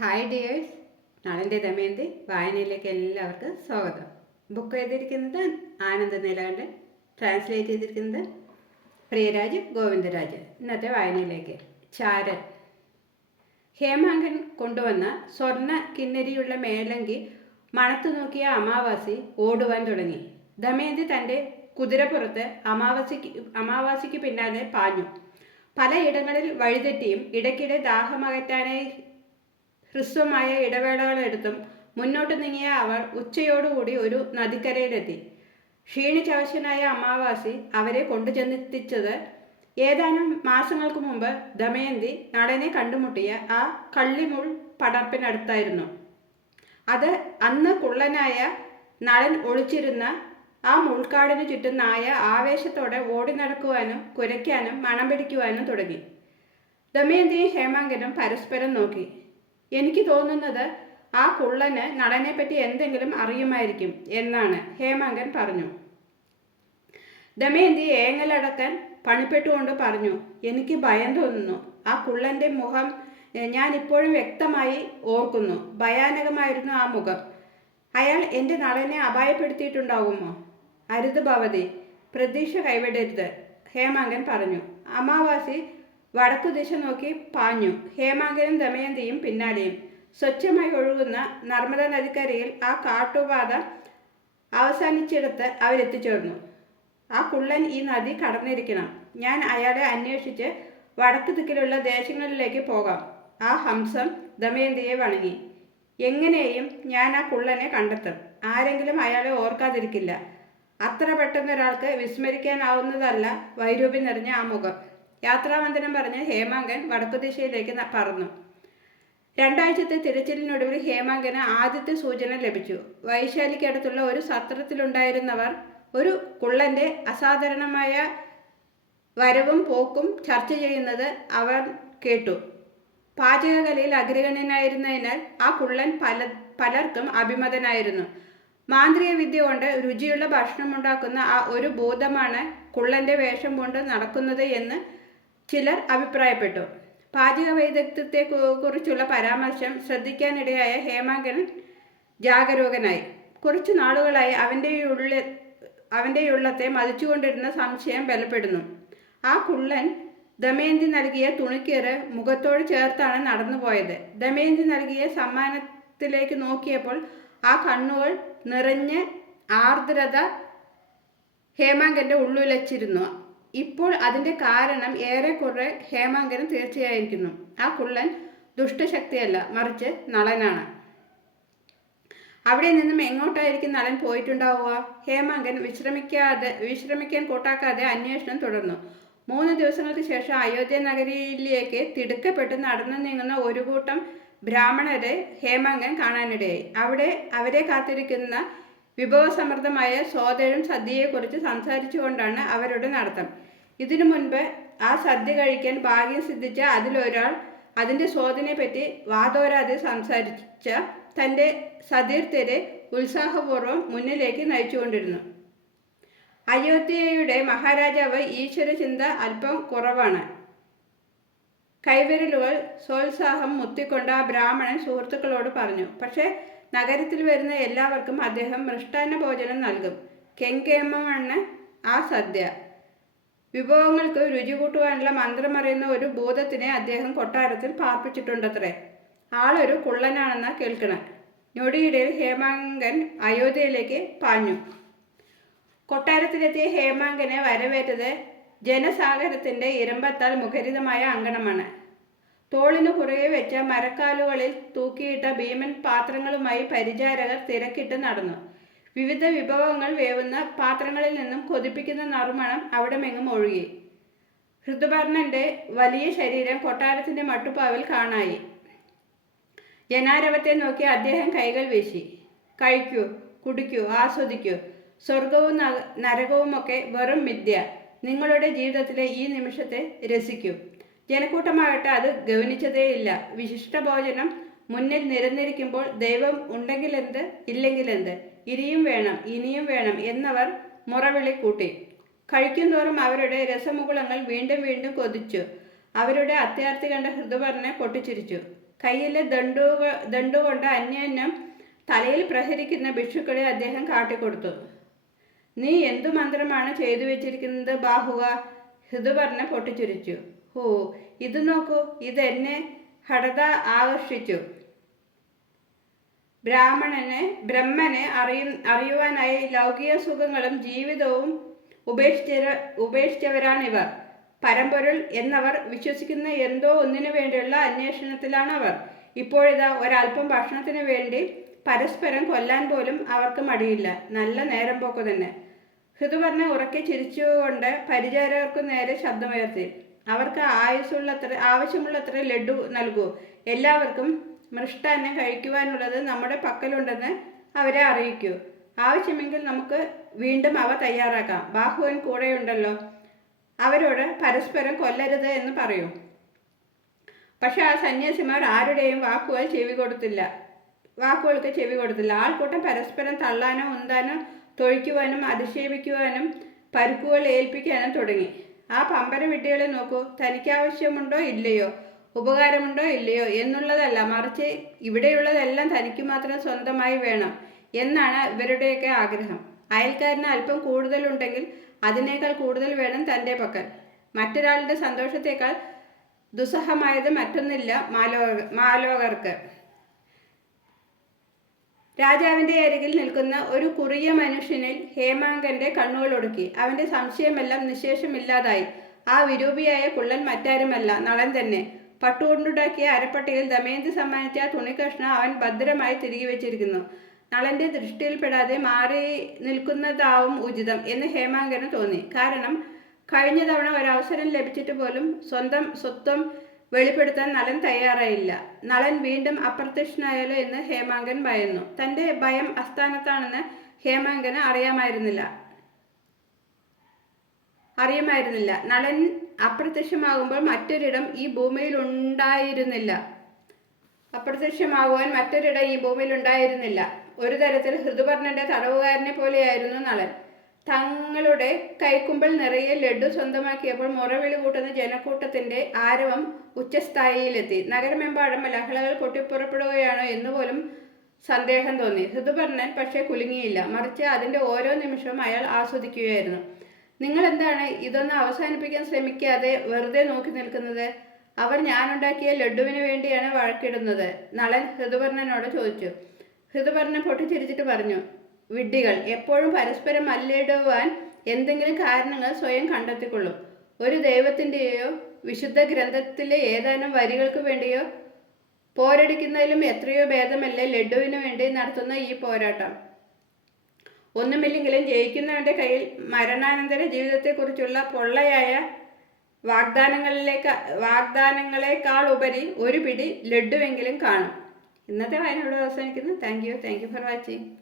Hi dears നാളന്റെ ദമയന്തി. വായനയിലേക്ക് എല്ലാവർക്കും സ്വാഗതം. ബുക്ക് എഴുതിയിരിക്കുന്നത് ആനന്ദ നീലകണ്ഠൻ. ട്രാൻസ്ലേറ്റ് ചെയ്തിരിക്കുന്നത് പ്രിയരാജ് ഗോവിന്ദരാജ് ഇന്നത്തെ വായനയിലേക്ക്. ചാരൻ. ഹേമാങ്കൻ കൊണ്ടുവന്ന സ്വർണ കിന്നരിയുള്ള മേലങ്കി മണത്തു നോക്കിയ അമാവാസി ഓടുവാൻ തുടങ്ങി. ദമയന്തി തന്റെ കുതിരപ്പുറത്ത് അമാവാസിക്ക് അമാവാസിക്ക് പിന്നാലെ പാഞ്ഞു. പലയിടങ്ങളിൽ വഴിതെറ്റിയും ഇടയ്ക്കിടെ ദാഹമകറ്റാനായി ഹ്രസ്വമായ ഇടവേളകളെടുത്തും മുന്നോട്ട് നീങ്ങിയ അവർ ഉച്ചയോടുകൂടി ഒരു നദിക്കരയിലെത്തി. ക്ഷീണിച്ചവശനായ അമാവാസി അവരെ കൊണ്ടുചെന്നെത്തിച്ചത് ഏതാനും മാസങ്ങൾക്ക് മുമ്പ് ദമയന്തി നടനെ കണ്ടുമുട്ടിയ ആ കള്ളിമുൾ പടർപ്പിനടുത്തായിരുന്നു. അത് അന്ന് കുള്ളനായ നടൻ ഒളിച്ചിരുന്ന ആ മുൾക്കാടിനു ചുറ്റും നായ ആവേശത്തോടെ ഓടി നടക്കുവാനും കുരയ്ക്കാനും മണം പിടിക്കുവാനും തുടങ്ങി. ദമയന്തിയും ഹേമാങ്കനും പരസ്പരം നോക്കി. എനിക്ക് തോന്നുന്നത് ആ കുള്ളന് നടനെപ്പറ്റി എന്തെങ്കിലും അറിയുമായിരിക്കും എന്നാണ് ഹേമാങ്കൻ പറഞ്ഞു. ദമയന്തി ഏങ്ങലടക്കാൻ പണിപ്പെട്ടുകൊണ്ട് പറഞ്ഞു എനിക്ക് ഭയം തോന്നുന്നു. ആ കുള്ളന്റെ മുഖം ഞാൻ ഇപ്പോഴും വ്യക്തമായി ഓർക്കുന്നു. ഭയാനകമായിരുന്നു ആ മുഖം. അയാൾ എന്റെ നടനെ അപായപ്പെടുത്തിയിട്ടുണ്ടാവുമോ? അരുത് ഭവതി പ്രതീക്ഷ കൈവിടരുത് ഹേമാങ്കൻ പറഞ്ഞു. അമാവാസി വടക്കു ദിശ നോക്കി പാഞ്ഞു. ഹേമാങ്കനും ദമയന്തിയും പിന്നാലെയും. സ്വച്ഛമായി ഒഴുകുന്ന നർമ്മദ നദിക്കരയിൽ ആ കാട്ടുപാത അവസാനിച്ചിടത്ത് അവരെത്തിച്ചേർന്നു. ആ കുള്ളൻ ഈ നദി കടന്നിരിക്കണം. ഞാൻ അയാളെ അന്വേഷിച്ച് വടക്ക് ദിക്കിലുള്ള ദേശങ്ങളിലേക്ക് പോകാം. ആ ഹംസം ദമയന്തിയെ വണങ്ങി. എങ്ങനെയും ഞാൻ ആ കുള്ളനെ കണ്ടെത്തും. ആരെങ്കിലും അയാളെ ഓർക്കാതിരിക്കില്ല. അത്ര പെട്ടെന്ന് ഒരാൾക്ക് വിസ്മരിക്കാനാവുന്നതല്ല വൈരൂപ്യം നിറഞ്ഞ ആ മുഖം. യാത്രാവന്ദനം പറഞ്ഞ് ഹേമാങ്കൻ വടക്കു ദിശയിലേക്ക് പറന്നു. രണ്ടാഴ്ചത്തെ തിരച്ചിലിനൊടുവിൽ ഹേമാങ്കന് ആദ്യത്തെ സൂചന ലഭിച്ചു. വൈശാലിക്കടുത്തുള്ള ഒരു സത്രത്തിലുണ്ടായിരുന്നവർ ഒരു കുള്ളന്റെ അസാധാരണമായ വരവും പോക്കും ചർച്ച ചെയ്യുന്നത് അവർ കേട്ടു. പാചകകലയിൽ അഗ്രഗണ്യനായിരുന്നതിനാൽ ആ കുള്ളൻ പല പലർക്കും അഭിമതനായിരുന്നു. മാന്ത്രിക വിദ്യ കൊണ്ട് രുചിയുള്ള ഭക്ഷണമുണ്ടാക്കുന്ന ആ ഒരു ബോധമാണ് കുള്ളന്റെ വേഷം കൊണ്ട് നടക്കുന്നത് എന്ന് ചിലർ അഭിപ്രായപ്പെട്ടു. പാചക വൈദഗ്ധ്യത്തെ കുറിച്ചുള്ള പരാമർശം ശ്രദ്ധിക്കാനിടയായ ഹേമാങ്കൻ ജാഗരൂകനായി. കുറച്ചു നാളുകളായി അവന്റെ ഉള്ളിൽ അവന്റെ ഉള്ളത്തെ മതിച്ചുകൊണ്ടിരുന്ന സംശയം ബലപ്പെടുന്നു. ആ കുള്ളൻ ദമയന്തി നൽകിയ തുണിക്കീറ് മുഖത്തോട് ചേർത്താണ് നടന്നുപോയത്. ദമയന്തി നൽകിയ സമ്മാനത്തിലേക്ക് നോക്കിയപ്പോൾ ആ കണ്ണുകൾ നിറഞ്ഞ് ആർദ്രത ഹേമാങ്കന്റെ ഉള്ളുലച്ചിരുന്നു. ഇപ്പോൾ അതിന്റെ കാരണം ഏറെക്കുറെ ഹേമാങ്കന് തീർച്ചയായിരിക്കുന്നു. ആ കുള്ളൻ ദുഷ്ടശക്തിയല്ല മറിച്ച് നളനാണ്. അവിടെ നിന്നും എങ്ങോട്ടായിരിക്കും നളൻ പോയിട്ടുണ്ടാവുക? ഹേമാങ്കൻ വിശ്രമിക്കാതെ വിശ്രമിക്കാൻ കൂട്ടാക്കാതെ അന്വേഷണം തുടർന്നു. മൂന്ന് ദിവസങ്ങൾക്ക് ശേഷം അയോധ്യ നഗരിയിലേക്ക് തിടുക്കപ്പെട്ട് നടന്നു നീങ്ങുന്ന ഒരു കൂട്ടം ബ്രാഹ്മണരെ ഹേമാങ്കൻ കാണാനിടയായി. അവിടെ അവരെ കാത്തിരിക്കുന്ന വിഭവസമൃദ്ധമായ സോദരും സദ്യയെക്കുറിച്ച് സംസാരിച്ചുകൊണ്ടാണ് അവരുടെ നടത്തം. ഇതിനു മുൻപ് ആ സദ്യ കഴിക്കാൻ ഭാഗ്യം സിദ്ധിച്ച അതിലൊരാൾ അതിന്റെ സ്വാദിനെ പറ്റി വാതോരാതെ സംസാരിച്ച തന്റെ സതീർത്ഥരെ ഉത്സാഹപൂർവം മുന്നിലേക്ക് നയിച്ചുകൊണ്ടിരുന്നു. അയോധ്യയുടെ മഹാരാജാവ് ഈശ്വരചിന്ത അല്പം കുറവാണ്. കൈവിരലുകൾ സോത്സാഹം മുത്തിക്കൊണ്ട് ആ ബ്രാഹ്മണൻ സുഹൃത്തുക്കളോട് പറഞ്ഞു. പക്ഷേ നഗരത്തിൽ വരുന്ന എല്ലാവർക്കും അദ്ദേഹം മൃഷ്ടാന്ന ഭോജനം നൽകും. കെങ്കേമമാണ് ആ സദ്യ. വിഭവങ്ങൾക്ക് രുചി കൂട്ടുവാനുള്ള മന്ത്രമറിയുന്ന ഒരു ഭൂതത്തിനെ അദ്ദേഹം കൊട്ടാരത്തിൽ പാർപ്പിച്ചിട്ടുണ്ടത്രേ. ആളൊരു കുള്ളനാണെന്ന് കേൾക്കണം. ഞൊടിയിടയിൽ ഹേമാങ്കൻ അയോധ്യയിലേക്ക് പാഞ്ഞു. കൊട്ടാരത്തിലെത്തിയ ഹേമാങ്കനെ വരവേറ്റത് ജനസാഗരത്തിന്റെ ഇരമ്പത്താൽ മുഖരിതമായ അങ്കണമാണ്. തോളിനു കുറുകെ വെച്ച മരക്കാലുകളിൽ തൂക്കിയിട്ട ഭീമൻ പാത്രങ്ങളുമായി പരിചാരകർ തിരക്കിട്ട് നടന്നു. വിവിധ വിഭവങ്ങൾ വേവുന്ന പാത്രങ്ങളിൽ നിന്നും കൊതിപ്പിക്കുന്ന നറുമണം അവിടെമെങ്ങും ഒഴുകി. ഋതുപർണന്റെ വലിയ ശരീരം കൊട്ടാരത്തിന്റെ മട്ടുപ്പാവിൽ കാണായി. ജനാരവത്തെ നോക്കി അദ്ദേഹം കൈകൾ വീശി. കഴിക്കൂ കുടിക്കൂ ആസ്വദിക്കൂ. സ്വർഗവും നരകവുമൊക്കെ വെറും മിഥ്യ. നിങ്ങളുടെ ജീവിതത്തിലെ ഈ നിമിഷത്തെ രസിക്കൂ. ജനക്കൂട്ടമാകട്ടെ അത് ഗവനിച്ചതേയില്ല. വിശിഷ്ട ഭോജനം മുന്നിൽ നിരന്നിരിക്കുമ്പോൾ ദൈവം ഉണ്ടെങ്കിലെന്ത്? ഇല്ലെങ്കിലെന്ത്? ഇനിയും വേണം ഇനിയും വേണം എന്നവർ മുറവിളി കൂട്ടി. കഴിക്കുന്തോറും അവരുടെ രസമുകുളങ്ങൾ വീണ്ടും വീണ്ടും കൊതിച്ചു. അവരുടെ അത്യാർത്ഥി കണ്ട ഹൃദുപർണെ പൊട്ടിച്ചിരിച്ചു. കയ്യിലെ ദണ്ടുക ദണ്ടുകൊണ്ട് അന്യോന്യം തലയിൽ പ്രഹരിക്കുന്ന ഭിക്ഷുക്കളെ അദ്ദേഹം കാട്ടിക്കൊടുത്തു. നീ എന്തു മന്ത്രമാണ് ചെയ്തു വെച്ചിരിക്കുന്നത് ബാഹുക ഹൃദുപർണ പൊട്ടിച്ചിരിച്ചു. ഹോ ഇത് നോക്കൂ ഇതെന്നെ ഹഠത ആകർഷിച്ചു. ബ്രാഹ്മണനെ ബ്രഹ്മനെ അറിയ അറിയുവാനായി ലൗകിക സുഖങ്ങളും ജീവിതവും ഉപേക്ഷിച്ച ഉപേക്ഷിച്ചവരാണിവർ. പരമ്പൊരുൾ എന്നവർ വിശ്വസിക്കുന്ന എന്തോ ഒന്നിനു വേണ്ടിയുള്ള അന്വേഷണത്തിലാണ് അവർ ഇപ്പോഴിതാ ഒരല്പം ഭക്ഷണത്തിന് വേണ്ടി പരസ്പരം കൊല്ലാൻ പോലും അവർക്ക് മടിയില്ല. നല്ല നേരം പോക്കു തന്നെ. ഹൃദുപർണ ഉറക്കെ ചിരിച്ചുകൊണ്ട് പരിചാരകർക്കു നേരെ ശബ്ദമുയർത്തി. അവർക്ക് ആയുസ്സുള്ളത്ര ആവശ്യമുള്ളത്ര ലഡു നൽകൂ. എല്ലാവർക്കും മൃഷ്ടാന്നം കഴിക്കുവാനുള്ളത് നമ്മുടെ പക്കലുണ്ടെന്ന് അവരെ അറിയിക്കൂ. ആവശ്യമെങ്കിൽ നമുക്ക് വീണ്ടും അവ തയ്യാറാക്കാം. ബാഹുവൻ കൂടെയുണ്ടല്ലോ. അവരോട് പരസ്പരം കൊല്ലരുത് എന്ന് പറയൂ. പക്ഷെ ആ സന്യാസിമാർ ആരുടെയും വാക്കുകൾ ചെവി കൊടുത്തില്ല. വാക്കുകൾക്ക് ചെവി കൊടുത്തില്ല. ആൾക്കൂട്ടം പരസ്പരം തള്ളാനോ ഉന്താനോ തൊഴിക്കുവാനും അധിക്ഷേപിക്കുവാനും പരുക്കുകൾ ഏൽപ്പിക്കാനും തുടങ്ങി. ആ പമ്പര വിഡ്ഢികളെ നോക്കൂ. തനിക്കാവശ്യമുണ്ടോ? ഇല്ലയോ. ഉപകാരമുണ്ടോ? ഇല്ലയോ. എന്നുള്ളതല്ല. മറിച്ച് ഇവിടെയുള്ളതെല്ലാം തനിക്ക് മാത്രം സ്വന്തമായി വേണം എന്നാണ് ഇവരുടെയൊക്കെ ആഗ്രഹം. അയൽക്കാരന് അല്പം കൂടുതലുണ്ടെങ്കിൽ അതിനേക്കാൾ കൂടുതൽ വേണം തന്റെ പക്കൽ. മറ്റൊരാളുടെ സന്തോഷത്തേക്കാൾ ദുസ്സഹമായത് മറ്റൊന്നില്ല മാലോ മാലോകർക്ക്. രാജാവിന്റെ അരികിൽ നിൽക്കുന്ന ഒരു കുറിയ മനുഷ്യനിൽ ഹേമാങ്കന്റെ കണ്ണുകളൊടുക്കി അവന്റെ സംശയമെല്ലാം നിശേഷമില്ലാതായി. ആ വിരൂപിയായ കുള്ളൻ മറ്റാരുമല്ല നളൻ തന്നെ. പട്ടുകൊണ്ടുണ്ടാക്കിയ അരപ്പട്ടിയിൽ ദമയന്തി സമ്മാനിച്ച തുണിക്കഷ്ണ അവൻ ഭദ്രമായി തിരികെ വെച്ചിരിക്കുന്നു. നളന്റെ ദൃഷ്ടിയിൽപ്പെടാതെ മാറി നിൽക്കുന്നതാവും ഉചിതം എന്ന് ഹേമാങ്കന് തോന്നി. കാരണം കഴിഞ്ഞ തവണ ഒരവസരം ലഭിച്ചിട്ട് പോലും സ്വന്തം സ്വത്വം വെളിപ്പെടുത്താൻ നളൻ തയ്യാറായില്ല. നളൻ വീണ്ടും അപ്രത്യക്ഷനായാലോ എന്ന് ഹേമാങ്കൻ ഭയന്നു. തന്റെ ഭയം അസ്ഥാനത്താണെന്ന് ഹേമാങ്കന് അറിയാമായിരുന്നില്ല. അറിയുമായിരുന്നില്ല. നളൻ അപ്രത്യക്ഷമാകുമ്പോൾ മറ്റൊരിടം ഈ ഭൂമിയിൽ ഉണ്ടായിരുന്നില്ല അപ്രത്യക്ഷമാകുവാൻ മറ്റൊരിടം ഈ ഭൂമിയിൽ ഉണ്ടായിരുന്നില്ല ഒരു തരത്തിൽ ഹൃദുപർണന്റെ തടവുകാരനെ പോലെയായിരുന്നു നളൻ. തങ്ങളുടെ കൈക്കുമ്പിൽ നിറയെ ലഡു സ്വന്തമാക്കിയപ്പോൾ മുറവിളി കൂട്ടുന്ന ജനക്കൂട്ടത്തിന്റെ ആരവം ഉച്ചസ്ഥായിയിലെത്തി. നഗരമെമ്പാടും ലഹളകൾ പൊട്ടിപ്പുറപ്പെടുകയാണോ എന്നുപോലും സന്ദേഹം തോന്നി. ഹൃദുപർണൻ പക്ഷേ കുലുങ്ങിയില്ല. മറിച്ച് അതിന്റെ ഓരോ നിമിഷവും അയാൾ ആസ്വദിക്കുകയായിരുന്നു. നിങ്ങൾ എന്താണ് ഇതൊന്ന് അവസാനിപ്പിക്കാൻ ശ്രമിക്കാതെ വെറുതെ നോക്കി നിൽക്കുന്നത്? അവർ ഞാനുണ്ടാക്കിയ ലഡുവിന് വേണ്ടിയാണ് വഴക്കിടുന്നത് നളൻ ഹൃദുപർണനോട് ചോദിച്ചു. ഹൃദുപർണൻ പൊട്ടിച്ചിരിച്ചിട്ട് പറഞ്ഞു. വിഡ്ഢികൾ. എപ്പോഴും പരസ്പരം മല്ലിടുവാൻ എന്തെങ്കിലും കാരണങ്ങൾ സ്വയം കണ്ടെത്തിക്കൊള്ളും. ഒരു ദൈവത്തിന്റെയോ വിശുദ്ധ ഗ്രന്ഥത്തിലെ ഏതാനും വരികൾക്ക് വേണ്ടിയോ പോരടിക്കുന്നതിലും എത്രയോ ഭേദമല്ലേ ലഡുവിന് വേണ്ടി നടത്തുന്ന ഈ പോരാട്ടം. ഒന്നുമില്ലെങ്കിലും ജയിക്കുന്നവന്റെ കയ്യിൽ മരണാനന്തര ജീവിതത്തെക്കുറിച്ചുള്ള പൊള്ളയായ വാഗ്ദാനങ്ങളിലേക്ക് വാഗ്ദാനങ്ങളെക്കാൾ ഉപരി ഒരു പിടി ലഡുവെങ്കിലും കാണും. ഇന്നത്തെ വായന ഇവിടെ അവസാനിക്കുന്നു. Thank you. Thank you for watching.